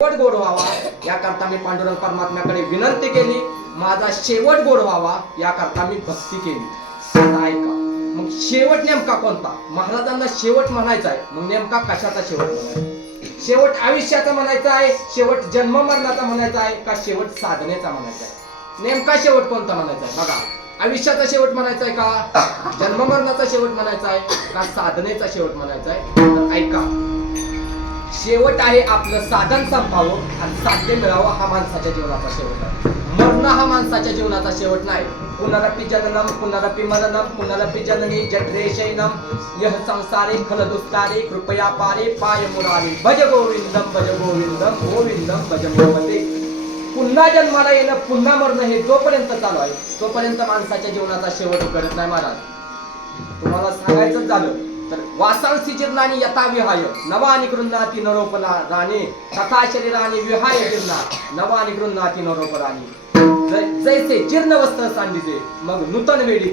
शेवट गोड व्हावा याकरता मी पांडुरंग परमात्म्याकडे विनंती केली, माझा शेवट गोड व्हावा याकरता मी भक्ती केली. आता ऐका, मग शेवट नेमका कोणता? महाराजांना शेवट म्हणायचा आहे, मग नेमका कशाचा शेवट म्हणायचा? शेवट आयुष्याचा म्हणायचा आहे, शेवट जन्म मरणाचा म्हणायचा आहे, का शेवट साधनेचा म्हणायचा आहे? नेमका शेवट कोणता म्हणायचा आहे? बघा, आयुष्याचा शेवट म्हणायचा आहे का, जन्म मरणाचा शेवट म्हणायचा आहे, का साधनेचा शेवट म्हणायचा आहे? तर ऐका, शेवट आहे आपलं साधन संपावं आणि साध्य मिळावं, हा माणसाच्या जीवनाचा शेवट आहे. मरण हा माणसाच्या जीवनाचा शेवट नाही. पुनरपि जननम पुनरपि मरणम पुनरपि जननी जठरेशयनम यह संसारे खल दुस्तारे कृपया पारे पाय मुरारी भज गोविंदम गोविंदम भज मोहम्मदे. पुन्हा जन्माला येणं पुन्हा मरणं हे जोपर्यंत चालू आहे तोपर्यंत माणसाच्या जीवनाचा शेवट करत नाही. महाराज, तुम्हाला सांगायचं झालं तर वासांसी जीर्णानी यथा विहाय नवानि गृह्णाति नरोपला राणे तथा शरीराने विहाय जीर्णा नवानि गृह्णाति नरोपराणी. जैसे जीर्ण वस्त्र सांडिजे मग नूतन वेळी